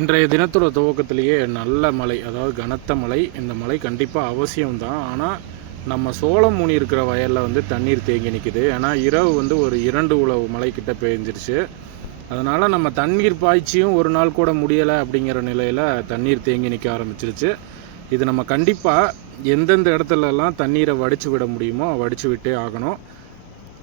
இன்றைய தினத்தோட துவக்கத்திலேயே நல்ல மழை, அதாவது கனத்த மழை. இந்த மழை கண்டிப்பாக அவசியம்தான். ஆனால் நம்ம சோளம் ஊனி இருக்கிற வயலில் வந்து தண்ணீர் தேங்கி நிற்குது. ஏன்னா இரவு வந்து ஒரு 2 உழவு மழை கிட்ட பெஞ்சிருச்சு. அதனால் நம்ம தண்ணீர் பாய்ச்சியும் ஒரு நாள் கூட முடியலை அப்படிங்கிற நிலையில் தண்ணீர் தேங்கி நிற்க ஆரம்பிச்சிருச்சு. இது நம்ம கண்டிப்பாக எந்தெந்த இடத்துலலாம் தண்ணீரை வடித்து விட முடியுமோ வடித்து விட்டே ஆகணும்.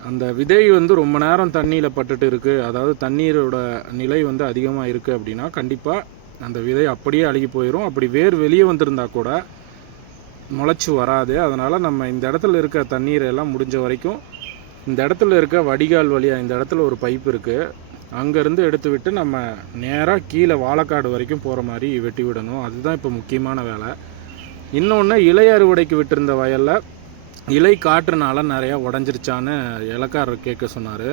அந்த விதை வந்து ரொம்ப நேரம் தண்ணியில் பட்டுட்டு இருக்குது, அதாவது தண்ணீரோட நிலை வந்து அதிகமாக இருக்குது அப்படின்னா கண்டிப்பாக அந்த விதை அப்படியே அழுகி போயிடும். அப்படி வேர் வெளியே வந்திருந்தா கூட முளைச்சி வராது. அதனால் நம்ம இந்த இடத்துல இருக்க தண்ணீரெல்லாம் முடிஞ்ச வரைக்கும் இந்த இடத்துல இருக்க வடிகால் வழியாக, இந்த இடத்துல ஒரு பைப் இருக்குது, அங்கேருந்து எடுத்து விட்டு நம்ம நேராக கீழே வாழைக்காடு வரைக்கும் போகிற மாதிரி வெட்டி விடணும். அதுதான் இப்போ முக்கியமான வேலை. இன்னொன்று, இலை அறுவடைக்கு விட்டிருந்த வயலில் இலை காற்றுனால நிறையா உடஞ்சிருச்சான்னு இலக்காரர் கேட்க சொன்னார்.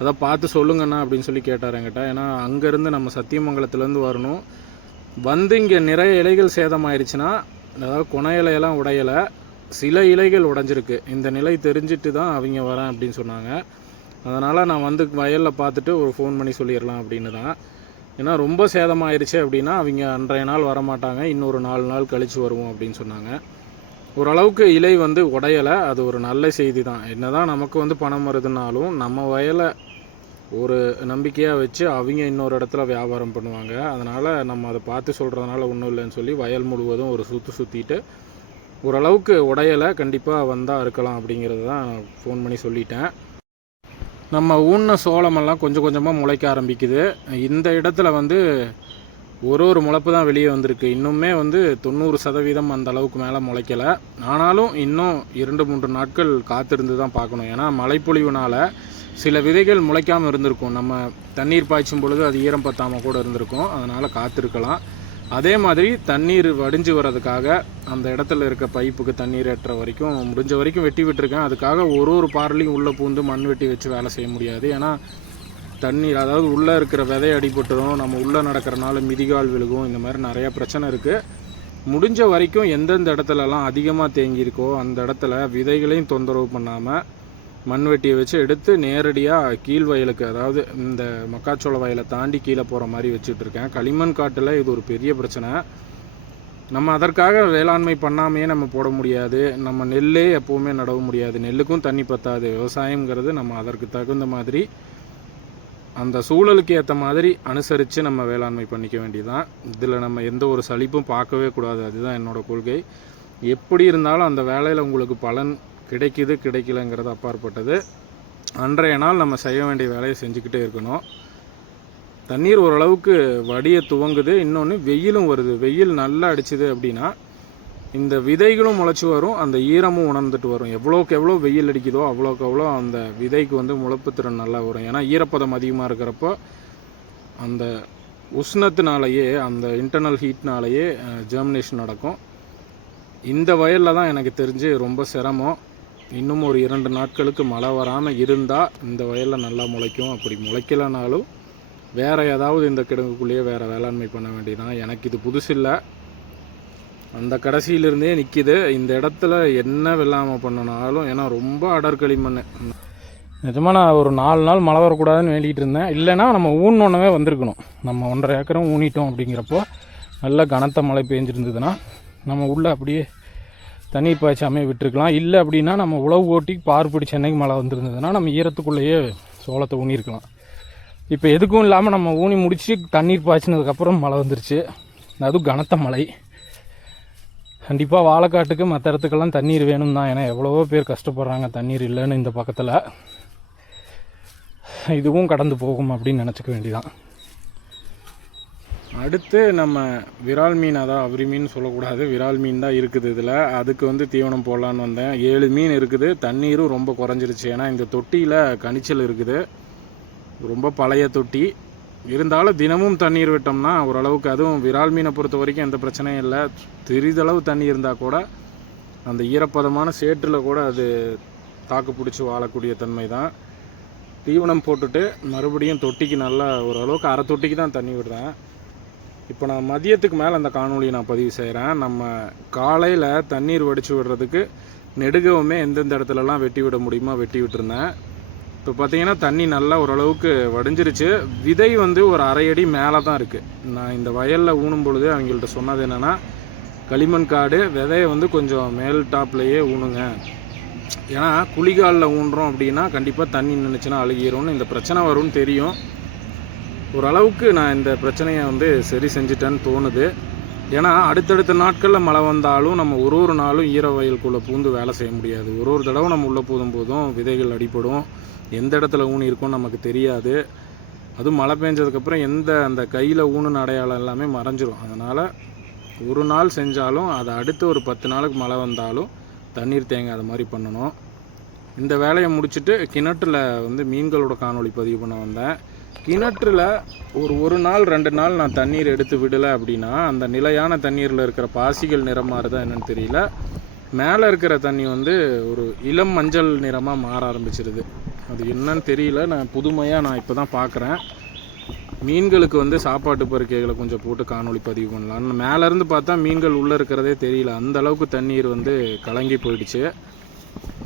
அதை பார்த்து சொல்லுங்கண்ணா அப்படின்னு சொல்லி கேட்டார் என்கிட்ட. ஏன்னா அங்கேருந்து நம்ம சத்தியமங்கலத்துலேருந்து வரணும், வந்து இங்கே நிறைய இலைகள் சேதமாயிருச்சுன்னா, அதாவது கொனை இலையெல்லாம் உடையலை, சில இலைகள் உடஞ்சிருக்கு. இந்த நிலை தெரிஞ்சிட்டு தான் அவங்க வரேன் அப்படின்னு சொன்னாங்க. அதனால் நான் வந்து வயலில் பார்த்துட்டு ஒரு ஃபோன் பண்ணி சொல்லிடலாம் அப்படின்னு தான். ஏன்னா ரொம்ப சேதமாயிருச்சு அப்படின்னா அவங்க அன்றைய நாள் வரமாட்டாங்க, இன்னொரு 4 நாள் கழித்து வருவோம் அப்படின்னு சொன்னாங்க. ஓரளவுக்கு இலை வந்து உடையலை, அது ஒரு நல்ல செய்தி தான். என்ன தான் நமக்கு வந்து பணம் வருதுனாலும் நம்ம வயலை ஒரு நம்பிக்கையாக வச்சு அவங்க இன்னொரு இடத்துல வியாபாரம் பண்ணுவாங்க. அதனால் நம்ம அதை பார்த்து சொல்கிறதுனால ஒன்றும் இல்லைன்னு சொல்லி வயல் முழுவதும் ஒரு சுற்றிட்டு ஓரளவுக்கு உடையலை, கண்டிப்பாக வந்தால் இருக்கலாம் அப்படிங்கிறது தான் ஃபோன் பண்ணி சொல்லிட்டேன். நம்ம ஊன்ன சோளமெல்லாம் கொஞ்சம் கொஞ்சமாக முளைக்க ஆரம்பிக்குது. இந்த இடத்துல வந்து ஒரு முளைப்பு தான் வெளியே வந்திருக்கு. இன்னுமே வந்து 90% அந்த அளவுக்கு மேலே முளைக்கலை. ஆனாலும் இன்னும் 2-3 நாட்கள் காத்திருந்து தான் பார்க்கணும். ஏன்னா மழைப்பொழிவுனால் சில விதைகள் முளைக்காமல் இருந்திருக்கும். நம்ம தண்ணீர் பாய்ச்சும் பொழுது அது ஈரம் பத்தாமல் கூட இருந்திருக்கும். அதனால் காத்திருக்கலாம். அதே மாதிரி தண்ணீர் வடிஞ்சு வர்றதுக்காக அந்த இடத்துல இருக்க பைப்புக்கு தண்ணீர் ஏற்ற வரைக்கும் முடிஞ்ச வரைக்கும் வெட்டி விட்டுருக்கேன். அதுக்காக ஒரு பார்லையும் உள்ளே பூந்து மண் வெட்டி வச்சு வேலை செய்ய முடியாது. ஏன்னா தண்ணீர், அதாவது உள்ளே இருக்கிற விதை அடிபட்டுரும், நம்ம உள்ளே நடக்கிறனால மிதிகால் விழுகும், இந்த மாதிரி நிறையா பிரச்சனை இருக்குது. முடிஞ்ச வரைக்கும் எந்தெந்த இடத்துலலாம் அதிகமாக தேங்கியிருக்கோ அந்த இடத்துல விதைகளையும் தொந்தரவு பண்ணாமல் மண் வெட்டியை வச்சு எடுத்து நேரடியாக கீழ் வயலுக்கு, அதாவது இந்த மக்காச்சோள வயலை தாண்டி கீழே போகிற மாதிரி வச்சுட்ருக்கேன். களிமண் காட்டில் இது ஒரு பெரிய பிரச்சனை. நம்ம அதற்காக வேளாண்மை பண்ணாமையே நம்ம போட முடியாது. நம்ம நெல்லே எப்போவுமே நடவு முடியாது, நெல்லுக்கும் தண்ணி பத்தாது. விவசாயங்கிறது நம்ம அதற்கு தகுந்த மாதிரி அந்த சூழலுக்கு ஏற்ற மாதிரி அனுசரித்து நம்ம வேளாண்மை பண்ணிக்க வேண்டியதுதான். இதில் நம்ம எந்த ஒரு சலிப்பும் பார்க்கவே கூடாது. அதுதான் என்னோடய கொள்கை. எப்படி இருந்தாலும் அந்த வேலையில் உங்களுக்கு பலன் கிடைக்குது கிடைக்கலங்கிறது அப்பாற்பட்டது. அன்றைய நாள் நம்ம செய்ய வேண்டிய வேலையை செஞ்சுக்கிட்டே இருக்கணும். தண்ணீர் ஓரளவுக்கு வடிய துவங்குது. இன்னொன்று, வெயிலும் வருது. வெயில் நல்லா அடிச்சுது அப்படின்னா இந்த விதைகளும் முளைச்சி வரும், அந்த ஈரமும் உணர்ந்துட்டு வரும். எவ்வளோக்கு எவ்வளோ வெயில் அடிக்குதோ அவ்வளோக்கு அவ்வளோ அந்த விதைக்கு வந்து முளைப்பு திறன் நல்லா வரும். ஏன்னா ஈரப்பதம் அதிகமாக இருக்கிறப்போ அந்த உஷ்ணத்தினாலேயே, அந்த இன்டர்னல் ஹீட்னாலேயே ஜெர்மினேஷன் நடக்கும். இந்த வயலில் தான் எனக்கு தெரிஞ்சு ரொம்ப சிரமம். இன்னும் ஒரு 2 நாட்களுக்கு மழை வராமல் இருந்தால் இந்த வயலில் நல்லா முளைக்கும். அப்படி முளைக்கலனாலும் வேறு ஏதாவது இந்த கிடங்குக்குள்ளேயே வேறு வேளாண்மை பண்ண வேண்டியதான். எனக்கு இது புதுசு இல்லை, அந்த கடைசியிலிருந்தே நிற்கிது. இந்த இடத்துல என்ன வெள்ளாமை பண்ணினாலும், ஏன்னா ரொம்ப அடற்களி மண். நிஜமாக நான் ஒரு 4 நாள் மழை வரக்கூடாதுன்னு வேண்டிகிட்டு இருந்தேன். இல்லைன்னா நம்ம ஊன்னொன்னவே வந்திருக்கணும். நம்ம 1.5 ஏக்கரும் ஊனிட்டோம் அப்படிங்கிறப்போ நல்ல கனத்த மழை பெஞ்சிருந்ததுன்னா நம்ம உள்ளே அப்படியே தண்ணீர் பாய்ச்சாமே விட்டுருக்கலாம். இல்லை அப்படின்னா நம்ம உழவு ஓட்டி பார் பிடிச்ச அன்னைக்கு மழை வந்துருந்ததுன்னா நம்ம ஈரத்துக்குள்ளேயே சோளத்தை ஊனியிருக்கலாம். இப்போ எதுக்கும் இல்லாமல் நம்ம ஊனி முடித்து தண்ணீர் பாய்ச்சினதுக்கப்புறம் மழை வந்துருச்சு. அதுவும் கனத்த மழை. கண்டிப்பாக வாழைக்காட்டுக்கு மற்ற இடத்துக்கெல்லாம் தண்ணீர் வேணும் தான். ஏன்னா எவ்வளவோ பேர் கஷ்டப்படுறாங்க தண்ணீர் இல்லைன்னு இந்த பக்கத்தில். இதுவும் கடந்து போகும் அப்படின்னு நினச்சிக்க வேண்டியதான். அடுத்து நம்ம விரால் மீன், அதான் அவரி மீன் சொல்லக்கூடாது, விரால் மீன் தான் இருக்குது இதில். அதுக்கு வந்து தீவனம் போடலான்னு வந்தேன். 7 மீன் இருக்குது. தண்ணீரும் ரொம்ப குறைஞ்சிருச்சு. ஏன்னா இந்த தொட்டியில் கனிச்சல் இருக்குது, ரொம்ப பழைய தொட்டி. இருந்தாலும் தினமும் தண்ணீர் விட்டோம்னா ஓரளவுக்கு, அதுவும் விரால் மீனை பொறுத்த வரைக்கும் எந்த பிரச்சனையும் இல்லை. சிறிதளவு தண்ணி இருந்தால் கூட அந்த ஈரப்பதமான சேற்றில் கூட அது தாக்கு பிடிச்சி வாழக்கூடிய தன்மை தான். தீவனம் போட்டுட்டு மறுபடியும் தொட்டிக்கு நல்லா ஓரளவுக்கு அரை தொட்டிக்கு தான் தண்ணி விடுறேன். இப்போ நான் மதியத்துக்கு மேலே அந்த காணொலியை நான் பதிவு செய்கிறேன். நம்ம காலையில் தண்ணீர் வடித்து விடுறதுக்கு நெடுகவுமே எந்தெந்த இடத்துலலாம் வெட்டி விட முடியுமோ வெட்டி விட்டுருந்தேன். இப்போ பார்த்தீங்கன்னா தண்ணி நல்லா ஓரளவுக்கு வடிஞ்சிருச்சு. விதை வந்து ஒரு 1/2 அடி மேலே தான் இருக்குது. நான் இந்த வயலில் ஊனும் பொழுது அவங்கள்ட்ட சொன்னது என்னென்னா, களிமண் காடு விதையை வந்து கொஞ்சம் மேல் டாப்லேயே ஊனுங்க. ஏன்னா குளிகாலில் ஊன்றோம் அப்படின்னா கண்டிப்பாக தண்ணி நின்றுச்சுன்னா அழுகிரும்னு, இந்த பிரச்சனை வரும்னு தெரியும். ஓரளவுக்கு நான் இந்த பிரச்சனையை வந்து சரி செஞ்சுட்டேன்னு தோணுது. ஏன்னா அடுத்தடுத்த நாட்களில் மழை வந்தாலும் நம்ம ஒரு நாளும் ஈர வயலுக்குள்ளே பூந்து வேலை செய்ய முடியாது. ஒரு தடவை நம்ம உள்ளே போதும் விதைகள் அடிபடும். எந்த இடத்துல ஊனி இருக்கும்னு நமக்கு தெரியாது. அதுவும் மழை பெஞ்சதுக்கப்புறம் அந்த கையில் ஊனுன அடையாளம் எல்லாமே மறைஞ்சிரும். அதனால் ஒரு நாள் செஞ்சாலும் அதை அடுத்து ஒரு 10 நாளுக்கு மழை வந்தாலும் தண்ணீர் தேங்காத மாதிரி பண்ணணும். இந்த வேலையை முடிச்சுட்டு கிணற்றில் வந்து மீன்களோட காணொளி பதிவு பண்ண வந்தேன். கிணற்றில் ஒரு நாள் 2 நாள் நான் தண்ணீர் எடுத்து விடலை அப்படின்னா அந்த நிலையான தண்ணீரில் இருக்கிற பாசிகள் நிறம் மாறுதா என்னன்னு தெரியல, மேலே இருக்கிற தண்ணி வந்து ஒரு இளம் மஞ்சள் நிறமாக மாற ஆரம்பிச்சிருது. அது என்னன்னு தெரியல. நான் புதுமையாக இப்போ தான் பார்க்குறேன். மீன்களுக்கு வந்து சாப்பாட்டு பருக்கைகளை கொஞ்சம் போட்டு காணொளி பதிவு பண்ணலாம். மேலேருந்து பார்த்தா மீன்கள் உள்ளே இருக்கிறதே தெரியல, அந்த அளவுக்கு தண்ணீர் வந்து கலங்கி போயிடுச்சு.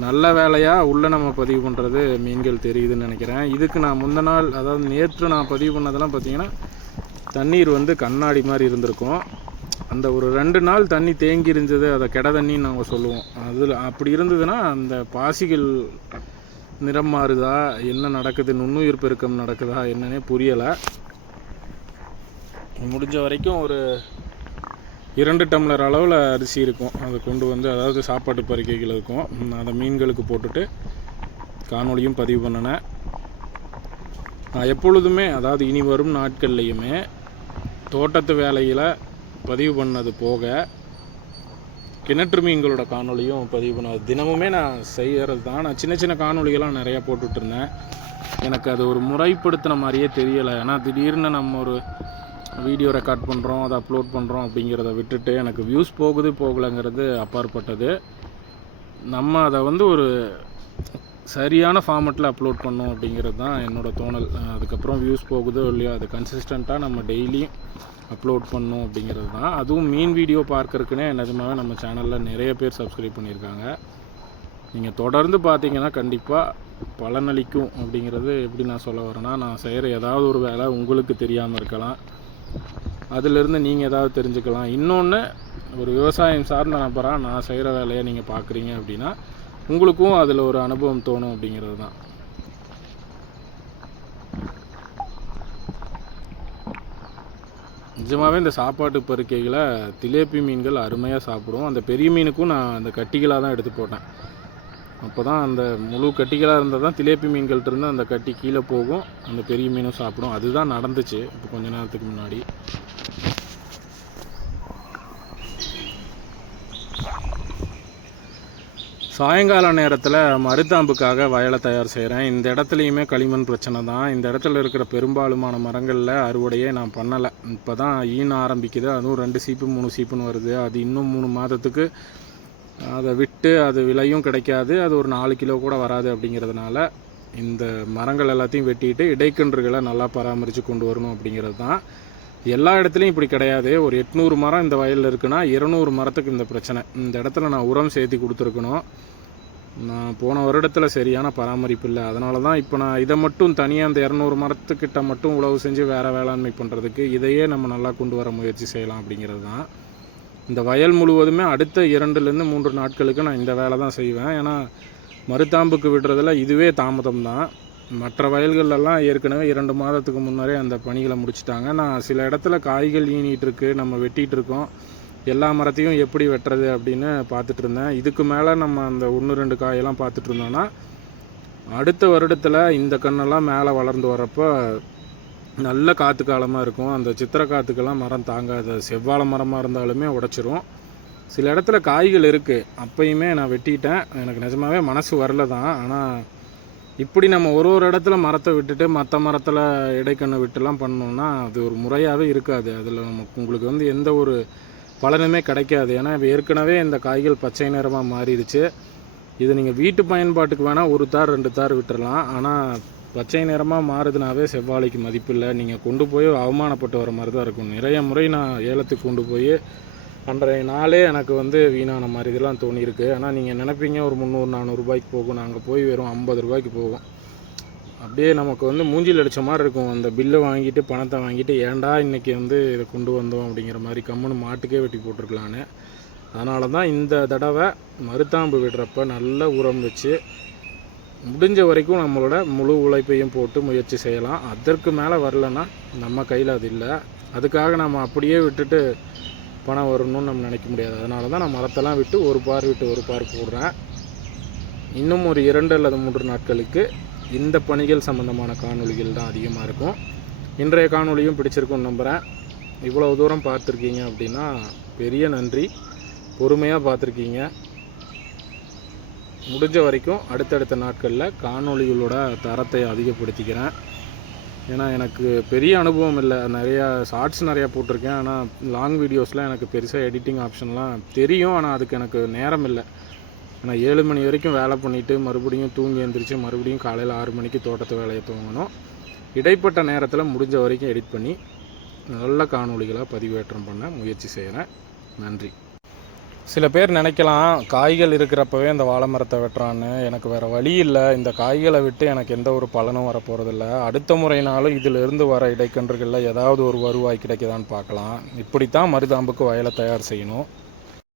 நல்ல வேலையாக உள்ளே நம்ம பதிவு பண்ணுறது மீன்கள் தெரியுதுன்னு நினைக்கிறேன். இதுக்கு நான் முந்த நாள், அதாவது நேற்று நான் பதிவு பண்ணதெல்லாம் பார்த்திங்கன்னா தண்ணீர் வந்து கண்ணாடி மாதிரி இருந்திருக்கும். அந்த ஒரு 2 நாள் தண்ணி தேங்கி இருந்தது, அதை கெட தண்ணின்னு நாங்கள் சொல்லுவோம். அதில் அப்படி இருந்ததுன்னா அந்த பாசிகள் நிறம் மாறுதா, என்ன நடக்குது, நுண்ணுயிர் பெருக்கம் நடக்குதா என்னன்னே புரியலை. முடிஞ்ச வரைக்கும் ஒரு 2 டம்ளர் அளவில் அரிசி இருக்கும், அதை கொண்டு வந்து, அதாவது சாப்பாட்டு பருக்கைகள் இருக்கும், அதை மீன்களுக்கு போட்டுட்டு காணொளியும் பதிவு பண்ணினேன். நான் எப்பொழுதுமே, அதாவது இனி வரும் நாட்கள்லையுமே தோட்டத்து வேலையில் பதிவு பண்ணது போக கிணற்று மீன்களோட காணொலியும் பதிவு பண்ணது தினமுமே நான் செய்கிறது தான். நான் சின்ன சின்ன காணொலிகள்லாம் நிறையா போட்டுட்ருந்தேன். எனக்கு அது ஒரு முறைப்படுத்தின மாதிரியே தெரியலை. ஏன்னா திடீர்னு நம்ம ஒரு வீடியோ ரெக்கார்ட் பண்ணுறோம், அதை அப்லோட் பண்ணுறோம் அப்படிங்கிறத விட்டுட்டு எனக்கு வியூஸ் போகலைங்கிறது அப்பாற்பட்டது. நம்ம அதை வந்து ஒரு சரியான ஃபார்மெட்டில் அப்லோட் பண்ணோம் அப்படிங்கிறது தான் என்னோடய தோணல். அதுக்கப்புறம் வியூஸ் போகுதோ இல்லையோ, அது கன்சிஸ்டண்ட்டாக நம்ம டெய்லியும் அப்லோட் பண்ணோம் அப்படிங்கிறது தான். அதுவும் மீன் வீடியோ பார்க்கறதுக்குனே நிஜமாகவே நம்ம சேனலில் நிறைய பேர் சப்ஸ்கிரைப் பண்ணியிருக்காங்க. நீங்கள் தொடர்ந்து பார்த்தீங்கன்னா கண்டிப்பாக பலனளிக்கும். அப்படிங்கிறது எப்படி நான் சொல்ல வரேன்னா, நான் செய்கிற ஏதாவது ஒரு வேலை உங்களுக்கு தெரியாமல் இருக்கலாம், அதிலிருந்து நீங்கள் ஏதாவது தெரிஞ்சுக்கலாம். இன்னொன்று, ஒரு விவசாயம் சார்ந்த நபராக நான் செய்கிற வேலையை நீங்கள் பார்க்குறீங்க அப்படின்னா உங்களுக்கும் அதில் ஒரு அனுபவம் தோணும் அப்படிங்கிறது தான். நிஜமாகவே இந்த சாப்பாட்டு பருக்கைகளை திலேப்பி மீன்கள் அருமையாக சாப்பிடும். அந்த பெரிய மீனுக்கும் நான் அந்த கட்டிகளாக தான் எடுத்து போட்டேன். அப்போ தான் அந்த முழு கட்டிகளாக இருந்தால் தான் திலேப்பி மீன்கள்ட்ட இருந்து அந்த கட்டி கீழே போகும், அந்த பெரிய மீனும் சாப்பிடும். அதுதான் நடந்துச்சு இப்போ கொஞ்ச நேரத்துக்கு முன்னாடி. சாயங்கால நேரத்தில் மருதாம்புக்காக வயலை தயார் செய்கிறேன். இந்த இடத்துலையுமே களிமண் பிரச்சனை தான். இந்த இடத்துல இருக்கிற பெரும்பாலுமான மரங்களில் அறுவடையே நான் பண்ணலை. இப்போ தான் ஈன ஆரம்பிக்குது. அதுவும் 2 சீப்பு 3 சீப்புன்னு வருது. அது இன்னும் 3 மாதத்துக்கு அதை விட்டு அது விலையும் கிடைக்காது, அது ஒரு 4 கிலோ கூட வராது. அப்படிங்கிறதுனால இந்த மரங்கள் எல்லாத்தையும் வெட்டிட்டு இடைக்கன்றுகளை நல்லா பராமரித்து கொண்டு வரணும் அப்படிங்கிறது தான். எல்லா இடத்துலையும் இப்படி கிடையாது. ஒரு 800 மரம் இந்த வயலில் இருக்குன்னா 200 மரத்துக்கு இந்த பிரச்சனை. இந்த இடத்துல நான் உரம் சேர்த்து கொடுத்துருக்கணும். நான் போன வருடத்தில் சரியான பராமரிப்பு இல்லை. அதனால தான் இப்போ நான் இதை மட்டும் தனியாக அந்த 200 மரத்துக்கிட்ட மட்டும் உழவு செஞ்சு வேறு வேளாண்மை பண்ணுறதுக்கு இதையே நம்ம நல்லா கொண்டு வர முயற்சி செய்யலாம் அப்படிங்கிறது தான். இந்த வயல் முழுவதுமே அடுத்த 2லேருந்து 3 நாட்களுக்கு நான் இந்த வேலை தான் செய்வேன். ஏன்னா மருதாம்புக்கு விடுறதில் இதுவே தாமதம் தான். மற்ற வயல்களெல்லாம் ஏற்கனவே 2 மாதத்துக்கு முன்னரே அந்த பணிகளை முடிச்சுட்டாங்க. நான் சில இடத்துல காய்கள் ஈனிகிட்ருக்கு, நம்ம வெட்டிகிட்டு இருக்கோம், எல்லா மரத்தையும் எப்படி வெட்டுறது அப்படின்னு பார்த்துட்டு இருந்தேன். இதுக்கு மேலே நம்ம அந்த 1-2 காயெல்லாம் பார்த்துட்டு இருந்தோன்னா அடுத்த வருடத்தில் இந்த கண்ணெல்லாம் மேலே வளர்ந்து வரப்போ நல்ல காற்று காலமாக இருக்கும். அந்த சித்திரை காற்றுக்கெல்லாம் மரம் தாங்காது. செவ்வாழை மரமாக இருந்தாலுமே உடைச்சிரும். சில இடத்துல காய்கள் இருக்குது, அப்பயுமே நான் வெட்டிட்டேன். எனக்கு நிஜமாகவே மனசு வரல தான். ஆனால் இப்படி நம்ம ஒரு இடத்துல மரத்தை விட்டுட்டு மற்ற மரத்தில் இடைக்கண்ணை விட்டுலாம் பண்ணோம்னா அது ஒரு முறையாகவே இருக்காது. அதில் உங்களுக்கு வந்து எந்த ஒரு பலனுமே கிடைக்காது. ஏன்னா ஏற்கனவே இந்த காய்கள் பச்சை நிறமாக மாறிடுச்சு. இது நீங்கள் வீட்டு பயன்பாட்டுக்கு வேணால் 1 தார் 2 தார் விட்டுறலாம். ஆனால் பச்சை நிறமாக மாறுதுனாவே செவ்வாழைக்கு மதிப்பில்லை. நீங்கள் கொண்டு போய் அவமானப்பட்டு வர மாதிரி தான் இருக்கும். நிறைய முறை நான் ஏலத்துக்கு கொண்டு போய் அன்றைய நாளே எனக்கு வந்து வீணான மாதிரி இதெல்லாம் தோணியிருக்கு. ஆனால் நீங்கள் நினைப்பீங்க ஒரு 300-400 ரூபாய்க்கு போகும், நாங்கள் போய் வெறும் 50 ரூபாய்க்கு போகும். அப்படியே நமக்கு வந்து மூஞ்சில் அடித்த மாதிரி இருக்கும். அந்த பில்லை வாங்கிட்டு பணத்தை வாங்கிட்டு ஏன்டா இன்றைக்கி வந்து இதை கொண்டு வந்தோம் அப்படிங்கிற மாதிரி கம்முன்னு மாட்டுக்கே வெட்டி போட்டிருக்கலான்னு. அதனால தான் இந்த தடவை மருதாம்பு விடுறப்ப நல்ல உரம் வச்சு முடிஞ்ச வரைக்கும் நம்மளோட முழு உழைப்பையும் போட்டு முயற்சி செய்யலாம். அதற்கு மேலே வரலன்னா நம்ம கையில் அது இல்லை. அதுக்காக நம்ம அப்படியே விட்டுட்டு பணம் வரணும்னு நம்ம நினைக்க முடியாது. அதனால தான் நான் மரத்தெல்லாம் விட்டு ஒரு பார் விட்டு ஒரு பார் போடுறேன். இன்னும் ஒரு 2 அல்லது 3 நாட்களுக்கு இந்த பணிகள் சம்மந்தமான காணொளிகள் தான் அதிகமாக இருக்கும். இன்றைய காணொளியும் பிடிச்சிருக்குன்னு நம்புகிறேன். இவ்வளோ தூரம் பார்த்துருக்கீங்க அப்படின்னா பெரிய நன்றி. பொறுமையாக பார்த்துருக்கீங்க. முடிஞ்ச வரைக்கும் அடுத்தடுத்த நாட்களில் காணொளிகளோட தரத்தை அதிகப்படுத்திக்கிறேன். ஏன்னா எனக்கு பெரிய அனுபவம் இல்லை. நிறையா ஷார்ட்ஸ் நிறையா போட்டிருக்கேன். ஆனால் லாங் வீடியோஸ்லாம் எனக்கு பெருசாக எடிட்டிங் ஆப்ஷன்லாம் தெரியும். ஆனால் அதுக்கு எனக்கு நேரம் இல்லை. ஆனால் 7 மணி வரைக்கும் வேலை பண்ணிவிட்டு மறுபடியும் தூங்கி எழுந்திரிச்சு மறுபடியும் காலையில் 6 மணிக்கு தோட்டத்து வேலையை துவங்கணும். இடைப்பட்ட நேரத்தில் முடிஞ்ச வரைக்கும் எடிட் பண்ணி நல்ல காணொளிகளாக பதிவேற்றம் பண்ண முயற்சி செய்கிறேன். நன்றி. சில பேர் நினைக்கலாம் காய்கள் இருக்கிறப்பவே இந்த வாழை மரத்தை வெட்டுறான்னு. எனக்கு வேறு வழி இல்லை. இந்த காய்களை விட்டு எனக்கு எந்த ஒரு பலனும் வரப்போகிறதில்ல. அடுத்த முறைனாலும் இதிலிருந்து வர இடைக்கன்றுகளில் ஏதாவது ஒரு வருவாய் கிடைக்குதான்னு பார்க்கலாம். இப்படித்தான் மருதாம்புக்கு வயலை தயார் செய்யணும்.